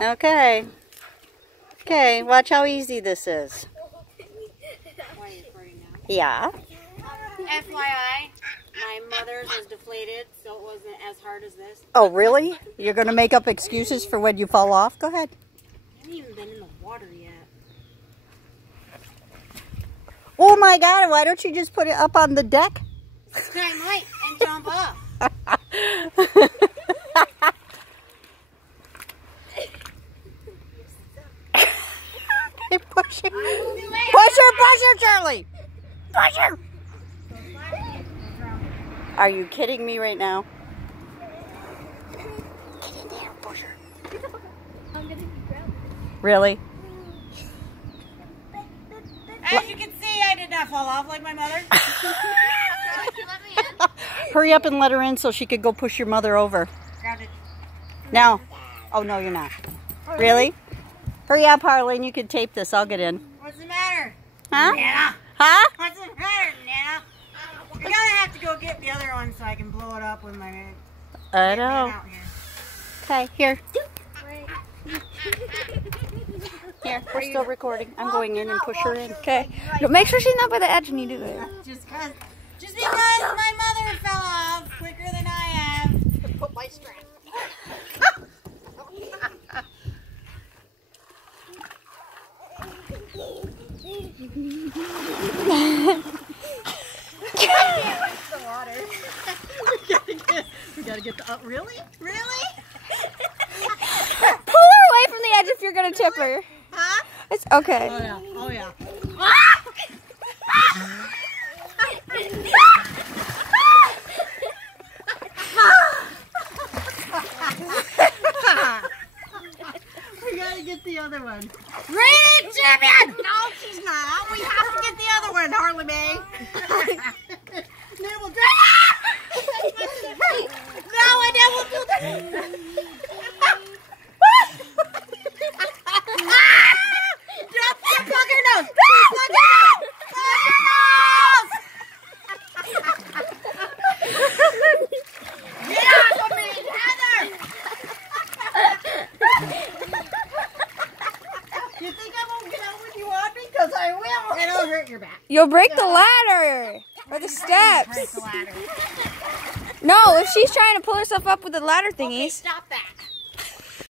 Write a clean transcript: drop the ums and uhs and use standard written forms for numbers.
Okay. Okay, watch how easy this is. Yeah. FYI, my mother's was deflated, so it wasn't as hard as this. Oh, really? You're going to make up excuses for when you fall off? Go ahead. I haven't even been in the water yet. Oh my God, why don't you just put it up on the deck? I might, and jump up. Push her. Push her, Charlie. Push her. Are you kidding me right now? Get in there, push her. I'm gonna be grounded. Really? As you can see, I did not fall off like my mother. Let me in. Hurry up and let her in so she could go push your mother over. Grounded. Now. Oh, no, you're not. Really? Hurry up, Harlan. You can tape this. I'll get in. What's the matter? Huh? Nana? Huh? What's the matter, Nana? You're gonna have to go get the other one so I can blow it up with my I know. Okay, here. Here, we're still recording. I'm going in and push her in. Okay. Make sure she's not by the edge when you do it. Just because my mother fell off quicker than I have. Put my strap. The water. we gotta get the really? Really? Pull her away from the edge if you're gonna tip her. Huh? It's okay. Oh yeah. Oh yeah. We gotta get the other one. Ready, champion! No, she's not. We have to get the other one, Harley May. Then we'll do no, and then we'll do that. Plug her nose. Plug her nose. Get off of me, Heather. You think I won't get out when you want me? Because I will. And I'll hurt your back. You'll break the ladder or the Break steps. the ladder. No, if she's trying to pull herself up with the ladder thingies. Okay, stop that.